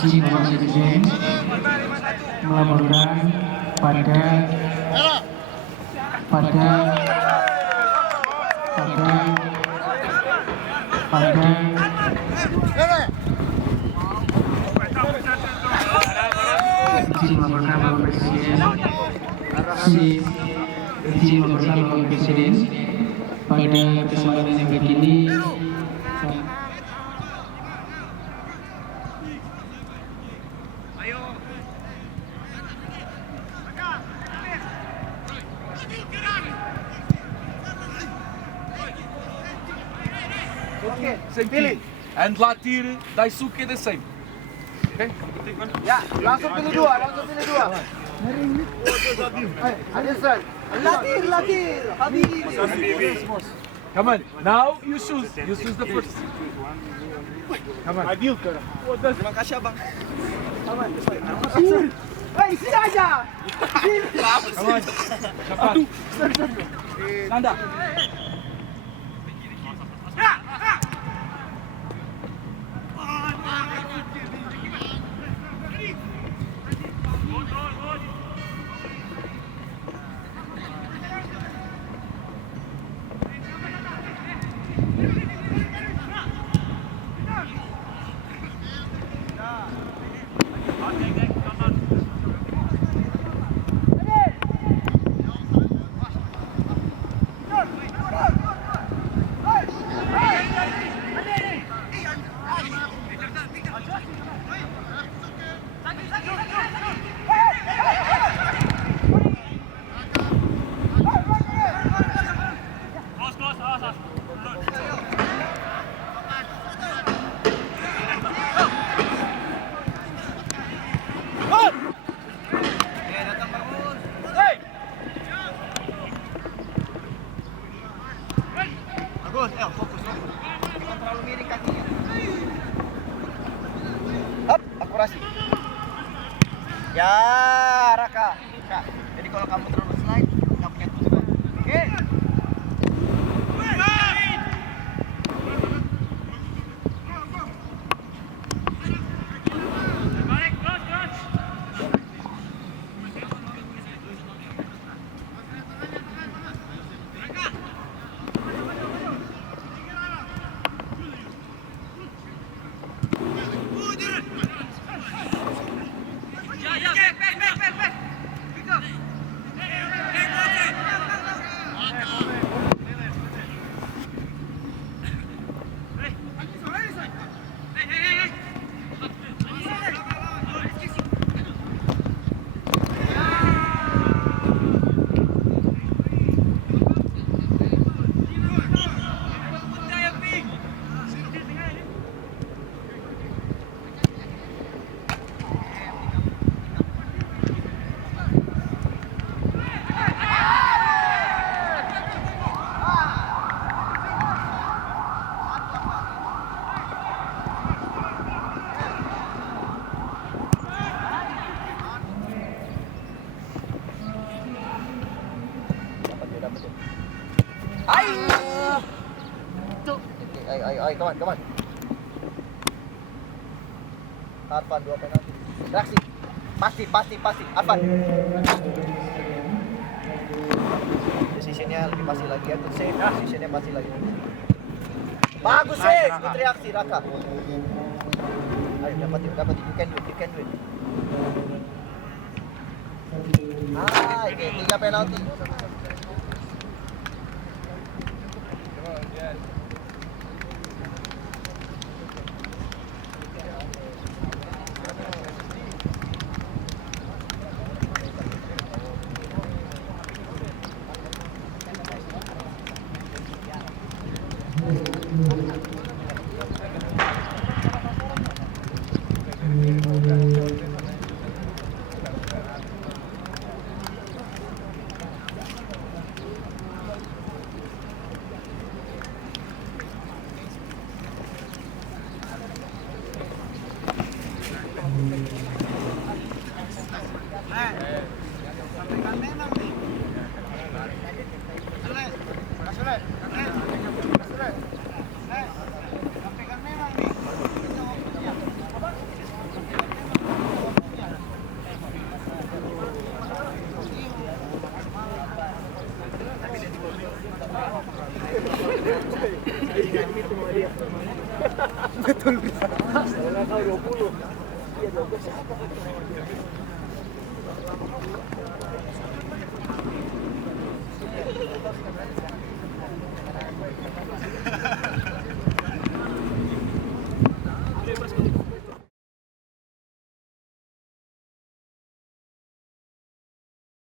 Tim nomor 17 melaporkan pada Presiden pada kesempatan yang begini. Pilih. And Latir, Daisuke the same. Okay? Ya, langsung pilih dua. Anderson. Latir. Habibi. Come on. Now you choose. You choose the first. Come on. Adil ke? Terima kasih abang. Hei, sini aja. Come on. Aduh. Nanda. Fokus. Jangan terlalu miring kakinya. Hop, akurasi. Ya, Raka. Jadi kalau kamu terlalu slide, nggak punya tujuan. Oke. Ayo, kawan. Arfan 2 penalti. Reaksi. Pasti. Arfan. Decisionnya lebih pasti lagi. Aku save. Decisionnya pasti lagi. Bagus sih. Ikut reaksi Raka. Ayo dapat. You can do it. Ini 3 penalti.